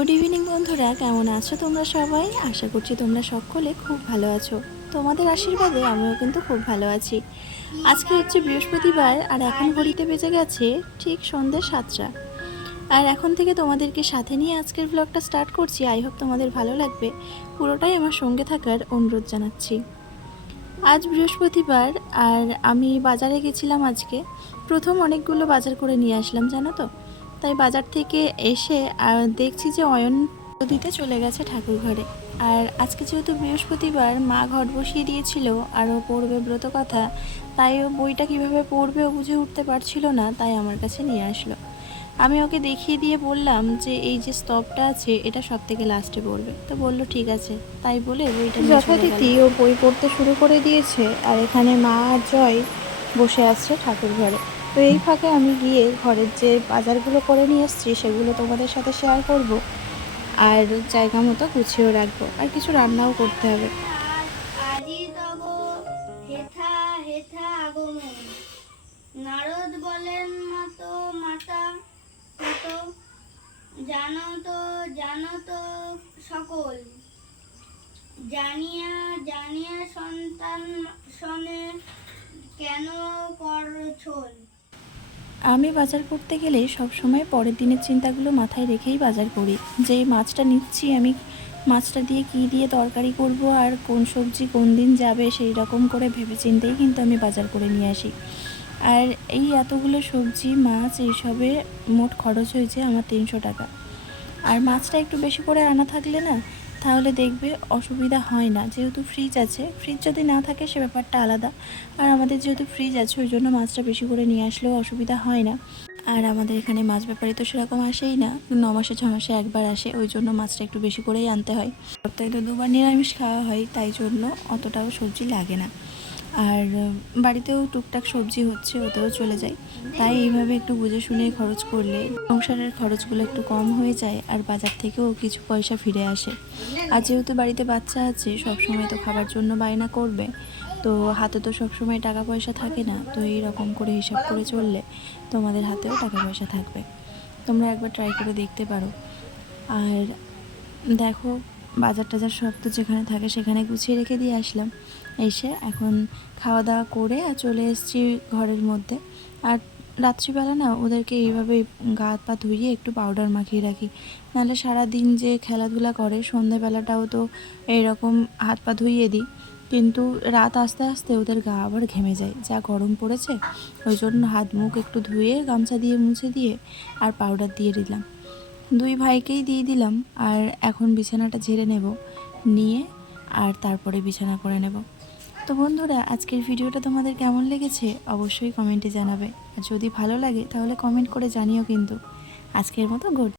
Good evening বন্ধুরা, কেমন আছো তোমরা সবাই? আশা করছি তোমরা সকলে খুব ভালো আছো। তোমাদের আশীর্বাদে আমিও কিন্তু খুব ভালো আছি। আজকে হচ্ছে বৃহস্পতিবার আর এখন ঘড়িতে বেজে গেছে ঠিক সন্ধ্যে সাতটা। আর এখন থেকে তোমাদেরকে সাথে নিয়ে আজকের ব্লগটা স্টার্ট করছি। আই হোপ তোমাদের ভালো লাগবে। পুরোটাই আমার সঙ্গে থাকার অনুরোধ জানাচ্ছি। আজ বৃহস্পতিবার আর আমি বাজারে গেছিলাম আজকে। প্রথম অনেকগুলো বাজার করে নিয়ে আসলাম, জানো তো? তাই বাজার থেকে এসে দেখছি যে অয়ন দিতে চলে গেছে ঠাকুর ঘরে আর আজকে যেহেতু বৃহস্পতিবার, মা ঘট বসিয়ে দিয়েছিল, আর ও পড়বে ব্রত কথা, তাই ও বইটা কীভাবে পড়বে ও বুঝে উঠতে পারছিল না, তাই আমার কাছে নিয়ে আসলো। আমি ওকে দেখিয়ে দিয়ে বললাম যে, এই যে স্তবটা আছে, এটা সব থেকে লাস্টে পড়বে। তো বলল, ঠিক আছে। তাই বলে বইটা যথারীতি ও বই পড়তে শুরু করে দিয়েছে, আর এখানে মা আর জয় বসে আছে ঠাকুর ঘরে তো এই ফাঁকে আমি গিয়ে ঘরের যে বাজারগুলো করে নিয়ে এসেছি, সেগুলো তোমাদের সাথে শেয়ার করব। আর জায়গা মতো গুছিয়েও রাখব। আর কিছু রান্নাও করতে হবে। নারদ বলেন, মাতো মাতা মাতো জানো তো জানো তো সকল। জানিয়া জানিয়া সন্তান শনে কেন করছোল আমি বাজার করতে গেলে সব সময় পরের দিনের চিন্তাগুলো মাথায় রেখেই বাজার করি। যে মাছটা নিচ্ছি আমি, মাছটা দিয়ে কী দিয়ে তরকারি করব আর কোন সবজি কোন দিন যাবে সেই রকম করে ভেবে চিন্তেই কিন্তু আমি বাজার করে নিয়ে আসি। আর এই এতগুলো সবজি, মাছ এইসবে মোট খরচ হয়েছে আমার তিনশো টাকা। আর মাছটা একটু বেশি করে আনা থাকলে না তাহলে দেখবে অসুবিধা হয় না। যেহেতু ফ্রিজ আছে ফ্রিজ যদি না থাকে সে ব্যাপারটা আলাদা। আর আমাদের যেহেতু ফ্রিজ আছে, ওই জন্য মাছটা বেশি করে নিয়ে আসলেও অসুবিধা হয় না। আর আমাদের এখানে মাছ ব্যাপারে তো সেরকম আসেই না। ন মাসে, ছ মাসে একবার আসে, ওই জন্য মাছটা একটু বেশি করেই আনতে হয়। সপ্তাহে তো দুবার নিরামিষ খাওয়া হয়, তাই জন্য অতটাও সবজি লাগে না। আর বাড়িতেও টুকটাক সবজি হচ্ছে, ওতেও চলে যায়। তাই এইভাবে একটু বুঝে শুনে খরচ করলে সংসারের খরচগুলো একটু কম হয়ে যায় আর বাজার থেকেও কিছু পয়সা ফিরে আসে। আর যেহেতু বাড়িতে বাচ্চা আছে সব সময় তো খাবার জন্য বায়না করবে, তো হাতে তো সব সময় টাকা পয়সা থাকে না, তো এই রকম করে হিসাব করে চললে তোমাদের হাতেও টাকা পয়সা থাকবে। তোমরা একবার ট্রাই করে দেখতে পারো। আর দেখো বাজার টাজার সব তো যেখানে থাকে সেখানে গুছিয়ে রেখে দিয়ে আসলাম। এসে এখন খাওয়া দাওয়া করে চলে এসেছি ঘরের মধ্যে। আর রাত্রিবেলা না ওদেরকে এইভাবে গা হাত পা ধুইয়ে একটু পাউডার মাখিয়ে রাখি। নাহলে সারাদিন যে খেলাধুলা করে সন্ধ্যেবেলাটাও তো এইরকম হাত পা ধুইয়ে দিই। কিন্তু রাত আস্তে আস্তে ওদের গা আবার ঘেমে যায়। যা গরম পড়েছে, ওই জন্য হাত মুখ একটু ধুয়ে গামছা দিয়ে মুছে দিয়ে আর পাউডার দিয়ে দিলাম। দুই ভাইকেই দিয়ে দিলাম আর এখন বিছানাটা ঝেড়ে নেব, নিয়ে আর তারপরে বিছানা করে নেব। তো বন্ধুরা, আজকের ভিডিওটা তোমাদের কেমন লেগেছে অবশ্যই কমেন্টে জানাবে। আর যদি ভালো লাগে তাহলে কমেন্ট করে জানিও কিন্তু। আজকের মতো গুড